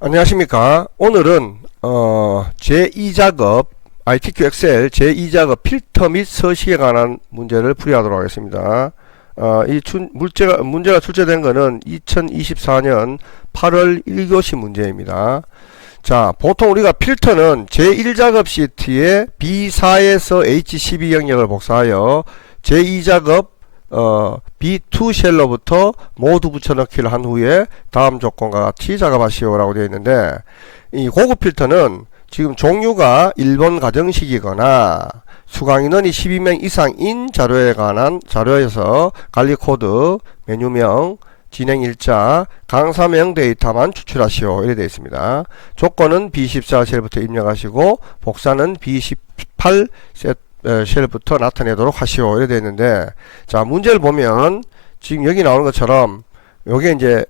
안녕하십니까. 오늘은 제2작업 ITQ 엑셀 제2작업 필터 및 서식에 관한 문제를 풀이하도록 하겠습니다. 문제가 출제된 것은 2024년 8월 1교시 문제입니다. 자, 보통 우리가 필터는 제1작업 시트에 B4에서 H12 영역을 복사하여 제2작업 B2 쉘로부터 모두 붙여넣기를 한 후에 다음 조건과 같이 작업하시오 라고 되어 있는데, 이 고급 필터는 지금 종류가 1번 가정식이거나 수강인원이 12명 이상인 자료에 관한 자료에서 관리코드, 메뉴명, 진행일자, 강사명 데이터만 추출하시오 이렇게 되어 있습니다. 조건은 B14 쉘부터 입력하시고 복사는 B18 쉘부터 나타내도록 하시오 이렇게 되어 있는데, 자, 문제를 보면 지금 여기 나오는 것처럼 요게 이제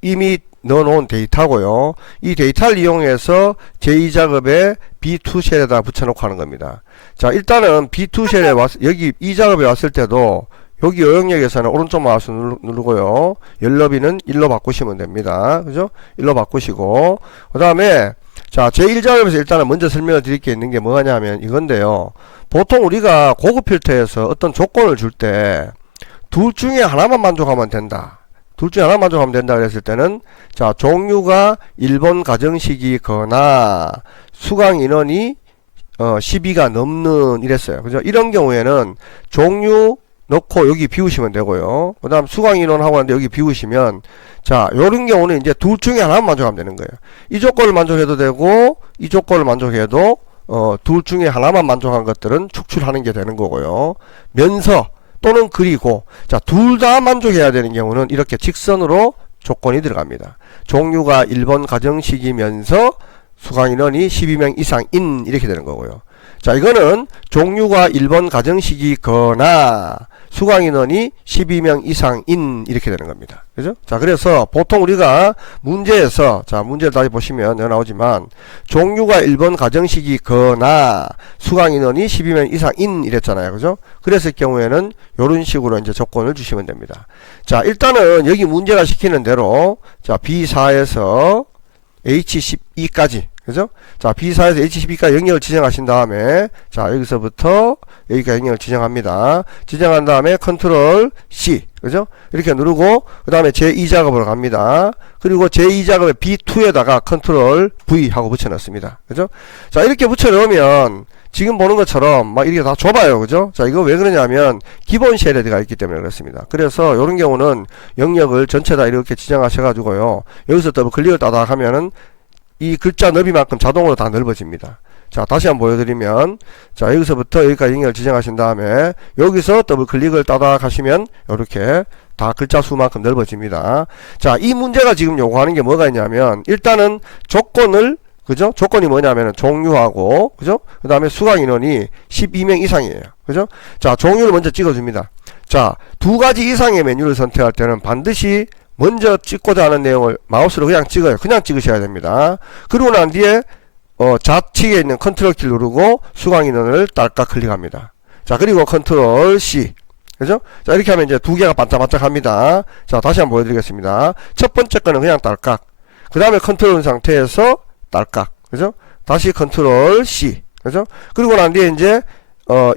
이미 넣어놓은 데이터고요. 이 데이터를 이용해서 제2작업에 B2 쉘에다 붙여놓고 하는 겁니다. 자, 일단은 B2 쉘에 여기 이 작업에 왔을 때도 여기 요영역에서는 오른쪽 마우스 누르고요. 열너비는 1로 바꾸시면 됩니다. 그죠? 1로 바꾸시고, 그 다음에 자, 제1작업에서 일단은 먼저 설명을 드릴 게 있는 게 뭐냐면 이건데요. 보통 우리가 고급 필터에서 어떤 조건을 줄 때 둘 중에 하나만 만족하면 된다. 둘 중에 하나만 만족하면 된다 그랬을 때는, 자, 종류가 1번 가정식이거나 수강 인원이 12가 넘는 이랬어요. 그죠? 이런 경우에는 종류 넣고 여기 비우시면 되고요. 그 다음 수강 인원하고 하는데 여기 비우시면, 자, 요런 경우는 이제 둘 중에 하나만 만족하면 되는 거예요. 이 조건을 만족해도 되고 이 조건을 만족해도 둘 중에 하나만 만족한 것들은 축출하는 게 되는 거고요. 면서 또는 그리고, 자, 둘 다 만족해야 되는 경우는 이렇게 직선으로 조건이 들어갑니다. 종류가 1번 가정식이면서 수강인원이 12명 이상인 이렇게 되는 거고요. 자, 이거는 종류가 1번 가정식이거나 수강인원이 12명 이상인 이렇게 되는 겁니다. 그죠? 자, 그래서 보통 우리가 문제에서, 자, 문제를 다시 보시면 여기 나오지만 종류가 1번 가정식이거나 수강인원이 12명 이상인 이랬잖아요. 그죠? 그랬을 경우에는 이런 식으로 이제 조건을 주시면 됩니다. 자, 일단은 여기 문제가 시키는 대로, 자, B4에서 H12까지, 그죠? 자, B4에서 H12까지 영역을 지정하신 다음에, 자, 여기서부터 여기까지 영역을 지정합니다. 지정한 다음에 컨트롤 C, 그죠? 이렇게 누르고 그 다음에 제2작업으로 갑니다. 그리고 제2작업의 B2에다가 컨트롤 V 하고 붙여넣습니다. 그죠? 자, 이렇게 붙여넣으면 지금 보는 것처럼 막 이렇게 다 좁아요. 그죠? 자, 이거 왜 그러냐면 기본 쉘에 들어가 있기 때문에 그렇습니다. 그래서 이런 경우는 영역을 전체 다 이렇게 지정하셔가지고요. 여기서 더블 클릭을 따닥 하면은 이 글자 너비만큼 자동으로 다 넓어집니다. 자, 다시 한번 보여드리면, 자, 여기서부터 여기까지 영역을 지정하신 다음에 여기서 더블 클릭을 따닥 하시면 이렇게 다 글자 수만큼 넓어집니다. 자, 이 문제가 지금 요구하는 게 뭐가 있냐면, 일단은 조건을, 그죠? 조건이 뭐냐면 종류하고, 그죠? 그 다음에 수강 인원이 12명 이상이에요. 그죠? 자, 종류를 먼저 찍어줍니다. 자, 두 가지 이상의 메뉴를 선택할 때는 반드시 먼저 찍고자 하는 내용을 마우스로 그냥 찍어요. 그냥 찍으셔야 됩니다. 그러고 난 뒤에 좌측에 있는 컨트롤 키를 누르고 수강 인원을 딸깍 클릭합니다. 자, 그리고 컨트롤 C, 그죠? 자, 이렇게 하면 이제 두 개가 반짝반짝 합니다. 자, 다시 한번 보여드리겠습니다. 첫 번째 거는 그냥 딸깍, 그 다음에 컨트롤 상태에서 딸깍, 그죠? 다시 컨트롤 C, 그죠? 그리고 난 뒤에 이제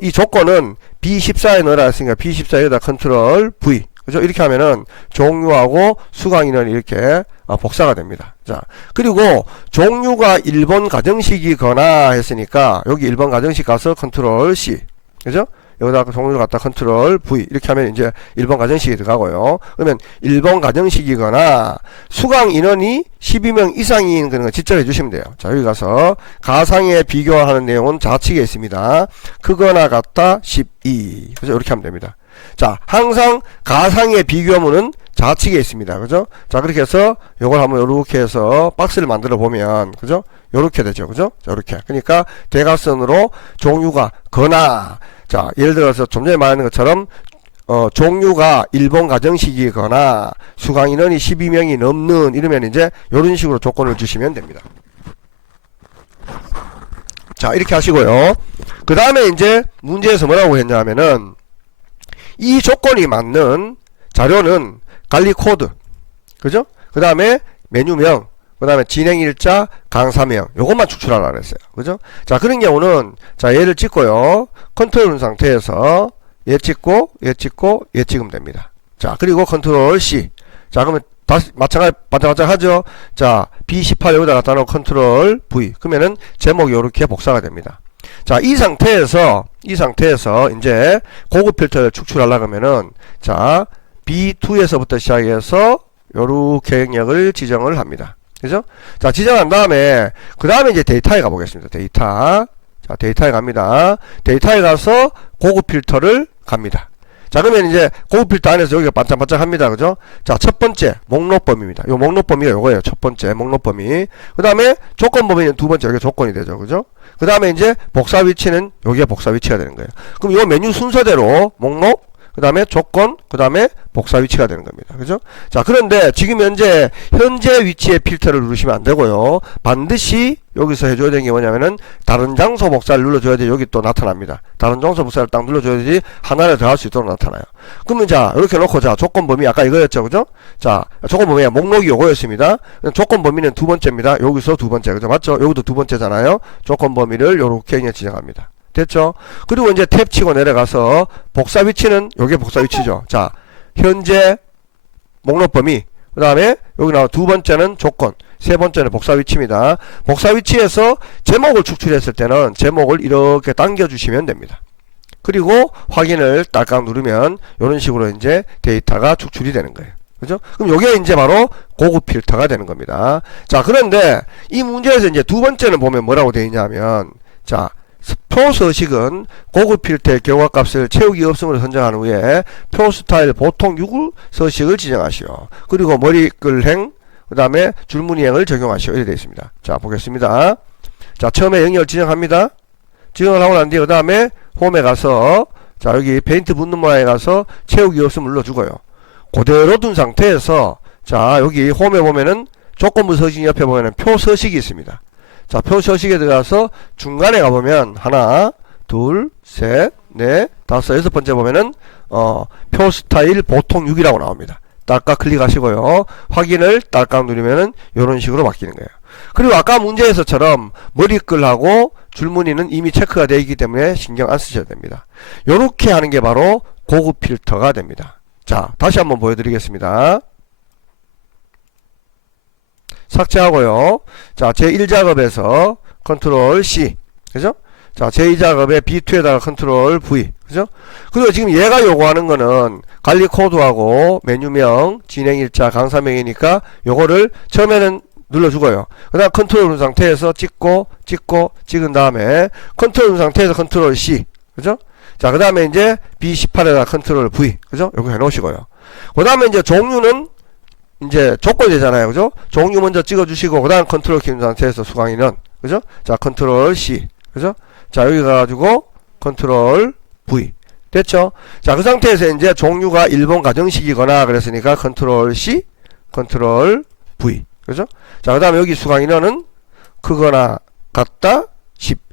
이 조건은 B14에 넣으라 했으니까 B14에다 컨트롤 V, 그죠? 이렇게 하면은 종류하고 수강 인원이 이렇게 복사가 됩니다. 자, 그리고 종류가 1번 가정식이거나 했으니까 여기 1번 가정식 가서 컨트롤 C, 그죠? 여기다가 종류를 갖다 컨트롤 V 이렇게 하면 이제 1번 가정식이 들어가고요. 그러면 1번 가정식이거나 수강 인원이 12명 이상인 그런 거 지적해 주시면 돼요. 자, 여기 가서 가상에 비교하는 내용은 좌측에 있습니다. 크거나 같다 12, 그죠? 이렇게 하면 됩니다. 자, 항상 가상의 비교문은 좌측에 있습니다. 그죠? 자, 그렇게 해서 요걸 한번 요렇게 해서 박스를 만들어 보면, 그죠? 요렇게 되죠. 그죠? 자, 요렇게. 그러니까 대각선으로 종류가 거나, 자, 예를 들어서 좀 전에 말하는 것처럼 종류가 1번 가정식이거나 수강 인원이 12명이 넘는 이러면 이제 요런 식으로 조건을 주시면 됩니다. 자, 이렇게 하시고요. 그 다음에 이제 문제에서 뭐라고 했냐면은 이 조건이 맞는 자료는 관리 코드, 그죠? 그 다음에 메뉴명, 그 다음에 진행일자, 강사명 요것만 축출하라 그랬어요. 그죠? 자, 그런 경우는 자, 얘를 찍고요. 컨트롤 누른 상태에서 얘 찍고 얘 찍고 얘 찍으면 됩니다. 자, 그리고 컨트롤 C. 자, 그러면 다시 마찬가지하죠. 자, B18 여기다 갖다 놓고 컨트롤 V. 그러면은 제목이 요렇게 복사가 됩니다. 자, 이 상태에서 이제 고급 필터를 축출하려고 하면은 자, B2에서부터 시작해서 요렇게 영역을 지정을 합니다. 그죠? 자, 지정한 다음에 그 다음에 이제 데이터에 가보겠습니다. 데이터. 자, 데이터에 갑니다. 데이터에 가서 고급 필터를 갑니다. 자, 그러면 이제 고급 필터 안에서 여기가 반짝반짝 합니다. 그죠? 자, 첫 번째 목록 범위입니다. 요 목록 범위가 요거예요. 첫 번째 목록 범위. 그 다음에 조건 범위는 두 번째, 여기 조건이 되죠. 그죠? 그 다음에 이제 복사 위치는 여기가 복사 위치가 되는 거예요. 그럼 요 메뉴 순서대로 목록, 그 다음에 조건, 그 다음에 복사 위치가 되는 겁니다. 그죠? 자, 그런데 지금 현재 위치의 필터를 누르시면 안 되고요. 반드시 여기서 해줘야 되는 게 뭐냐면은 다른 장소 복사를 눌러줘야 돼. 여기 또 나타납니다. 다른 장소 복사를 딱 눌러줘야지 하나를 더 할 수 있도록 나타나요. 그러면 자, 이렇게 놓고 자, 조건 범위 아까 이거였죠. 그죠? 자, 조건 범위가 목록이 요거였습니다. 조건 범위는 두 번째입니다. 여기서 두 번째. 그죠? 맞죠? 여기도 두 번째잖아요. 조건 범위를 요렇게 그냥 지정합니다. 됐죠? 그리고 이제 탭 치고 내려가서 복사 위치는 요게 복사 위치죠. 자, 현재 목록 범위, 그 다음에 여기 나와 두 번째는 조건, 세 번째는 복사 위치입니다. 복사 위치에서 제목을 축출했을 때는 제목을 이렇게 당겨주시면 됩니다. 그리고 확인을 딸깍 누르면 이런 식으로 이제 데이터가 축출이 되는 거예요. 그죠? 그럼 요게 이제 바로 고급 필터가 되는 겁니다. 자, 그런데 이 문제에서 이제 두 번째는 보면 뭐라고 되어 있냐면, 자, 표 서식은 고급 필터의 경과값을 채우기 없음으로 선정한 후에 표 스타일 보통 6 서식을 지정하시오. 그리고 머리글행, 그 다음에 줄무늬행을 적용하시오. 이렇게 되어 있습니다. 자, 보겠습니다. 자, 처음에 영역을 지정합니다. 지정을 하고 난 뒤에 그 다음에 홈에 가서 자, 여기 페인트 붙는 모양에 가서 채우기 없음 눌러주고요. 그대로 둔 상태에서 자, 여기 홈에 보면은 조건부 서식 옆에 보면은 표 서식이 있습니다. 자, 표 서식에 들어가서 중간에 가보면 하나, 둘, 셋, 넷, 다섯, 여섯 번째 보면은 표 스타일 보통 6이라고 나옵니다. 딸깍 클릭하시고요. 확인을 딸깍 누르면은 이런 식으로 바뀌는 거예요. 그리고 아까 문제에서처럼 머리글하고 줄무늬는 이미 체크가 되어 있기 때문에 신경 안 쓰셔도 됩니다. 요렇게 하는 게 바로 고급 필터가 됩니다. 자, 다시 한번 보여드리겠습니다. 삭제하고요. 자, 제1작업에서 컨트롤 C. 그죠? 자, 제2작업에 B2에다가 컨트롤 V. 그죠? 그리고 지금 얘가 요구하는 거는 관리 코드하고 메뉴명, 진행일자, 강사명이니까 요거를 처음에는 눌러주고요. 그 다음 컨트롤 누른 상태에서 찍은 다음에 컨트롤 누른 상태에서 컨트롤 C. 그죠? 자, 그 다음에 이제 B18에다가 컨트롤 V. 그죠? 요거 해 놓으시고요. 그 다음에 이제 종류는 이제 조건이 되잖아요. 그죠? 종류 먼저 찍어주시고, 그 다음 컨트롤 키 누른 상태에서 수강인은. 그죠? 자, 컨트롤 C. 그죠? 자, 여기 가가지고 컨트롤 V. 됐죠? 자, 그 상태에서 이제 종류가 일본 가정식이거나 그랬으니까 컨트롤 C, 컨트롤 V. 그죠? 자, 그 다음에 여기 수강인원은 크거나 같다 12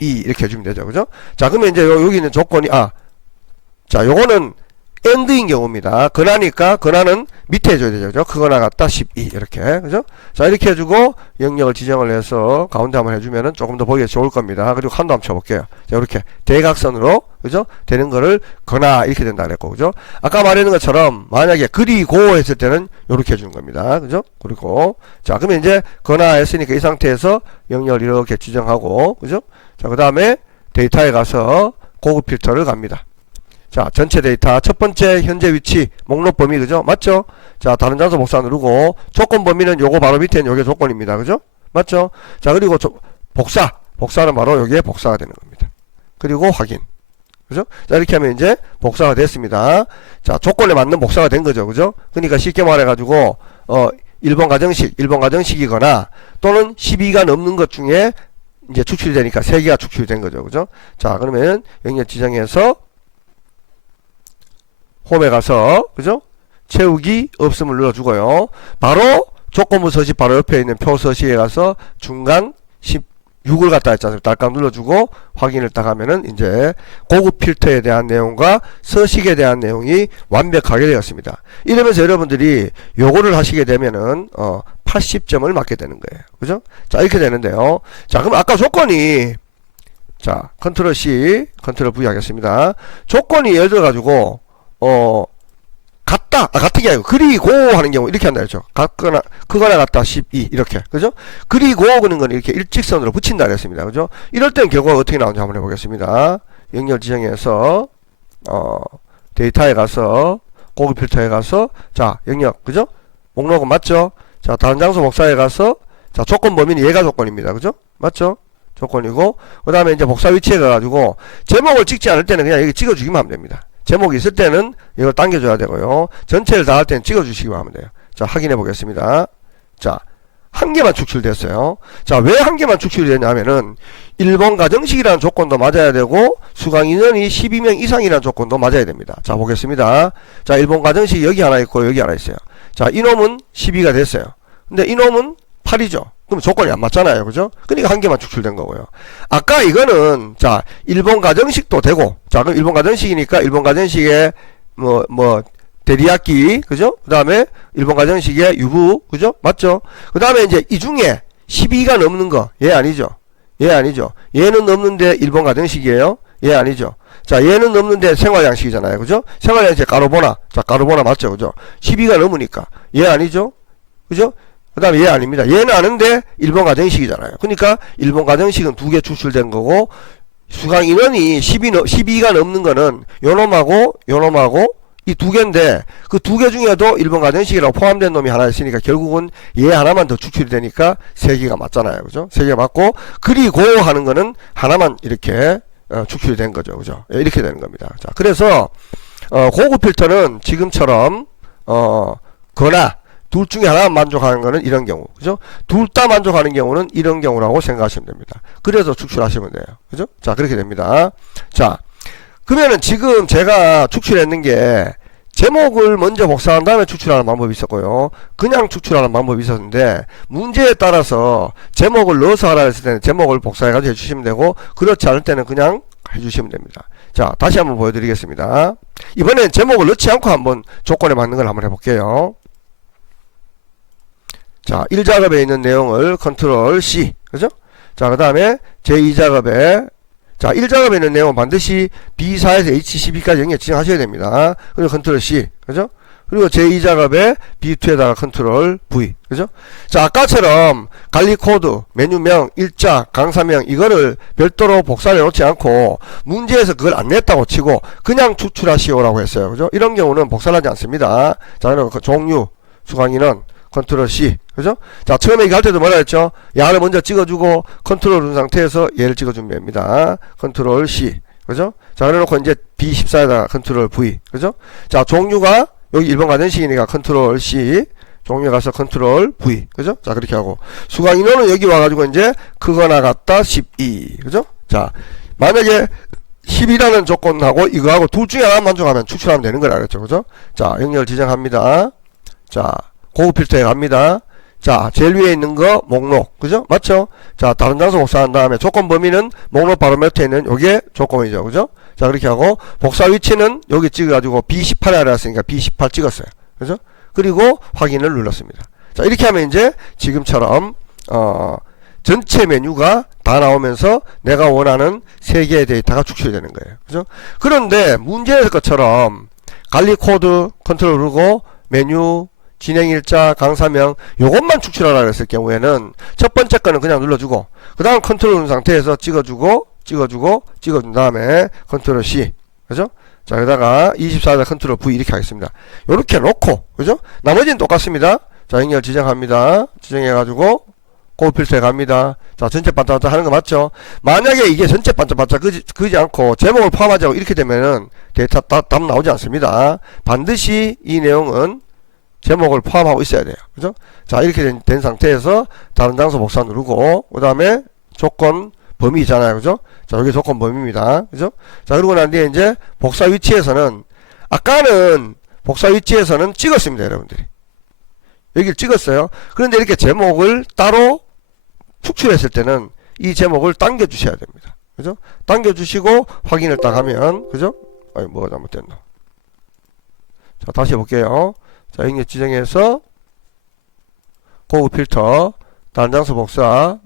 이렇게 해주면 되죠. 그죠? 자, 그러면 이제 여기 있는 조건이 자, 요거는 엔드인 경우입니다. 근하니까 근하는 밑에 해줘야 되죠. 그죠? 크거나 같다 12 이렇게. 그죠? 자, 이렇게 해주고 영역을 지정을 해서 가운데 한번 해주면은 조금 더 보기가 좋을 겁니다. 그리고 한도 한번 쳐볼게요. 자, 이렇게 대각선으로 그죠? 되는 거를 근하 이렇게 된다 그랬고. 그죠? 아까 말했는 것처럼 만약에 그리고 했을 때는 이렇게 해주는 겁니다. 그죠? 그리고 자, 그러면 이제 근하 했으니까 이 상태에서 영역을 이렇게 지정하고. 그죠? 자, 그 다음에 데이터에 가서 고급 필터를 갑니다. 자, 전체 데이터 첫 번째 현재 위치 목록 범위. 그죠? 맞죠? 자, 다른 장소 복사 누르고 조건 범위는 요거 바로 밑에는 요게 조건입니다. 그죠? 맞죠? 자, 그리고 복사는 바로 여기에 복사가 되는 겁니다. 그리고 확인. 그죠? 자, 이렇게 하면 이제 복사가 됐습니다. 자, 조건에 맞는 복사가 된 거죠. 그죠? 그러니까 쉽게 말해가지고 일본 가정식이거나 또는 12가 넘는 것 중에 이제 축출이 되니까 3개가 축출이 된 거죠. 그죠? 자, 그러면 영역 지정해서 홈에 가서 그죠? 채우기 없음을 눌러주고요. 바로 조건부 서식 바로 옆에 있는 표 서식에 가서 중간 16을 갖다 했지 않습니까? 딸깍 눌러주고 확인을 딱 하면은 이제 고급 필터에 대한 내용과 서식에 대한 내용이 완벽하게 되었습니다. 이러면서 여러분들이 요거를 하시게 되면은 80점을 맞게 되는 거예요. 그죠? 자, 이렇게 되는데요. 자, 그럼 아까 조건이, 자, 컨트롤 C, 컨트롤 V 하겠습니다. 조건이 예를 들어가지고, 같은 게 아니고, 그리고 하는 경우, 이렇게 한다 했죠. 크거나 같다, 12, 이렇게. 그죠? 그리고, 그런 건 이렇게 일직선으로 붙인다 그랬습니다. 그죠? 이럴 때는 결과가 어떻게 나오는지 한번 해보겠습니다. 영역 지정해서, 데이터에 가서, 고급 필터에 가서, 자, 영역, 그죠? 목록은 맞죠? 자, 다른 장소 복사에 가서, 자, 조건 범위는 얘가 조건입니다. 그죠? 맞죠? 조건이고, 그 다음에 이제 복사 위치에 가가지고, 제목을 찍지 않을 때는 그냥 여기 찍어주기만 하면 됩니다. 제목이 있을 때는 이걸 당겨줘야 되고요. 전체를 다 할 때는 찍어주시기만 하면 돼요. 자, 확인해 보겠습니다. 자, 한 개만 축출됐어요. 자, 왜 한 개만 축출이 됐냐면은 1번 가정식이라는 조건도 맞아야 되고 수강 인원이 12명 이상이라는 조건도 맞아야 됩니다. 자, 보겠습니다. 자, 1번 가정식이 여기 하나 있고 여기 하나 있어요. 자, 이놈은 12가 됐어요. 근데 이놈은 8이죠. 그럼 조건이 안 맞잖아요. 그죠? 그러니까 한 개만 축출된 거고요. 아까 이거는, 자, 1번 가정식도 되고, 자, 그럼 1번 가정식이니까 1번 가정식에, 대리학기, 그죠? 그 다음에 1번 가정식에 유부, 그죠? 맞죠? 그 다음에 이제 이 중에 12가 넘는 거, 얘 아니죠? 얘 아니죠? 얘는 넘는데 1번 가정식이에요? 얘 아니죠? 자, 얘는 넘는데 생활양식이잖아요. 그죠? 생활양식 가로보나. 자, 가로보나 맞죠? 그죠? 12가 넘으니까. 얘 아니죠? 그죠? 그 다음에 얘 아닙니다. 얘는 아는데 1번 가정식이잖아요. 그러니까 1번 가정식은 두 개 추출된 거고 수강 인원이 12가 넘는 거는 요놈하고 요놈하고 이 두 개인데 그 두 개 중에도 1번 가정식이라고 포함된 놈이 하나 있으니까 결국은 얘 하나만 더 추출이 되니까 세 개가 맞잖아요. 그죠? 세 개가 맞고 그리고 하는 거는 하나만 이렇게 축출이 된 거죠. 그죠? 이렇게 되는 겁니다. 자, 그래서 고급 필터는 지금처럼 거나 둘 중에 하나만 만족하는 거는 이런 경우. 그죠? 둘 다 만족하는 경우는 이런 경우라고 생각하시면 됩니다. 그래서 축출하시면 돼요. 그죠? 자, 그렇게 됩니다. 자, 그러면은 지금 제가 축출했는 게 제목을 먼저 복사한 다음에 축출하는 방법이 있었고요. 그냥 축출하는 방법이 있었는데 문제에 따라서 제목을 넣어서 하라 했을 때는 제목을 복사해가지고 해주시면 되고 그렇지 않을 때는 그냥 해주시면 됩니다. 자, 다시 한번 보여드리겠습니다. 이번엔 제목을 넣지 않고 한번 조건에 맞는 걸 한번 해볼게요. 자, 1작업에 있는 내용을 컨트롤 C. 그죠? 자, 그 다음에 제2작업에 자, 1작업에 있는 내용은 반드시 B4에서 H12까지 영역 지정하셔야 됩니다. 그리고 컨트롤 C. 그죠? 그리고 제2작업에 B2에다가 컨트롤 V. 그죠? 자, 아까처럼 관리 코드, 메뉴명, 일자, 강사명 이거를 별도로 복사를 해놓지 않고 문제에서 그걸 안 냈다고 치고 그냥 추출하시오라고 했어요. 그죠? 이런 경우는 복사를 하지 않습니다. 자, 그리고 그 종류, 수강인은 컨트롤 C. 그죠? 자, 처음에 이거 할 때도 뭐라 했죠? 야를 먼저 찍어주고 컨트롤 누른 상태에서 얘를 찍어주면 됩니다. 컨트롤 C. 그죠? 자, 그래놓고 이제 B14에다가 컨트롤 V. 그죠? 자, 종류가 여기 1번 가정식이니까 컨트롤 C. 종류에 가서 컨트롤 V. 그죠? 자, 그렇게 하고. 수강 인원은 여기 와가지고 이제 크거나 같다 12. 그죠? 자, 만약에 10이라는 조건하고 이거하고 둘 중에 하나 만족하면 추출하면 되는 걸 알겠죠? 그죠? 자, 영역을 지정합니다. 자, 고급 필터에 갑니다. 자, 제일 위에 있는 거 목록. 그죠? 맞죠? 자, 다른 장소 복사한 다음에 조건 범위는 목록 바로 밑에 있는 요게 조건이죠. 그죠? 자, 그렇게 하고 복사 위치는 여기 찍어가지고 B18에 알았으니까 B18 찍었어요. 그죠? 그리고 확인을 눌렀습니다. 자, 이렇게 하면 이제 지금처럼 전체 메뉴가 다 나오면서 내가 원하는 3개의 데이터가 축출이 되는 거예요. 그죠? 그런데 문제의 것처럼 관리 코드 컨트롤 누르고 메뉴 진행일자, 강사명 요것만 축출하라 그랬을 경우에는 첫 번째 거는 그냥 눌러주고 그 다음 컨트롤 누른 상태에서 찍어준 다음에 컨트롤 C. 그죠? 자, 여기다가 24에다 컨트롤 V 이렇게 하겠습니다. 요렇게 놓고, 그죠? 나머지는 똑같습니다. 자, 연결 지정합니다. 지정해가지고 고급 필터에 갑니다. 자, 전체 반짝반짝 하는 거 맞죠? 만약에 이게 전체 반짝반짝 그지 않고 제목을 포함하지 않고 이렇게 되면은 데이터 답 나오지 않습니다. 반드시 이 내용은 제목을 포함하고 있어야 돼요. 그죠? 자, 이렇게 된 상태에서 다른 장소 복사 누르고 그 다음에 조건 범위 있잖아요. 그죠? 자, 여기 조건 범위입니다. 그죠? 자, 그러고 난 뒤에 이제 복사 위치에서는 아까는 복사 위치에서는 찍었습니다. 여러분들이 여기를 찍었어요. 그런데 이렇게 제목을 따로 축출했을 때는 이 제목을 당겨 주셔야 됩니다. 그죠? 당겨 주시고 확인을 딱 하면 그죠? 아니, 뭐가 잘못됐나? 자, 다시 해볼게요. 자, 영역 지정해서 고급 필터, 단장소 복사,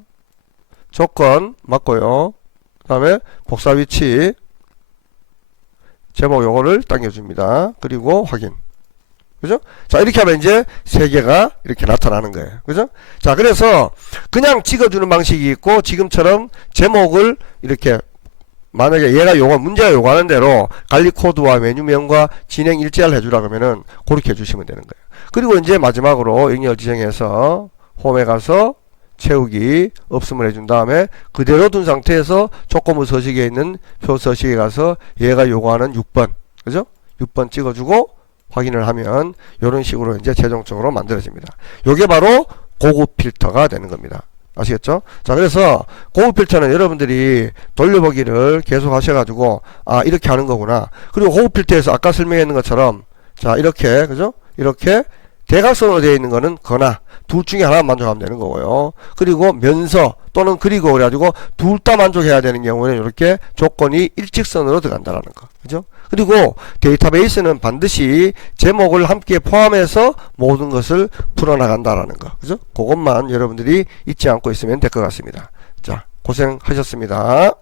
조건 맞고요. 그 다음에 복사 위치, 제목 요거를 당겨줍니다. 그리고 확인. 그죠? 자, 이렇게 하면 이제 세 개가 이렇게 나타나는 거예요. 그죠? 자, 그래서 그냥 찍어주는 방식이 있고, 지금처럼 제목을 이렇게 만약에 얘가 문제가 요구하는 대로 관리 코드와 메뉴명과 진행 일자를 해주라 그러면은 그렇게 해주시면 되는 거예요. 그리고 이제 마지막으로 영역 지정해서 홈에 가서 채우기 없음을 해준 다음에 그대로 둔 상태에서 조건부 서식에 있는 표 서식에 가서 얘가 요구하는 6번, 그죠? 6번 찍어주고 확인을 하면 이런 식으로 이제 최종적으로 만들어집니다. 요게 바로 고급 필터가 되는 겁니다. 아시겠죠? 자, 그래서 고급 필터는 여러분들이 돌려보기를 계속 하셔가지고 아, 이렇게 하는 거구나. 그리고 고급 필터에서 아까 설명했는 것처럼 자, 이렇게, 그죠? 이렇게 대각선으로 되어 있는 거는 거나 둘 중에 하나 만족하면 되는 거고요. 그리고 면서 또는 그리고 그래가지고 둘 다 만족해야 되는 경우는 이렇게 조건이 일직선으로 들어간다는 거. 그죠? 그리고 데이터베이스는 반드시 제목을 함께 포함해서 모든 것을 풀어나간다라는 거. 그죠? 그것만 여러분들이 잊지 않고 있으면 될 것 같습니다. 자, 고생하셨습니다.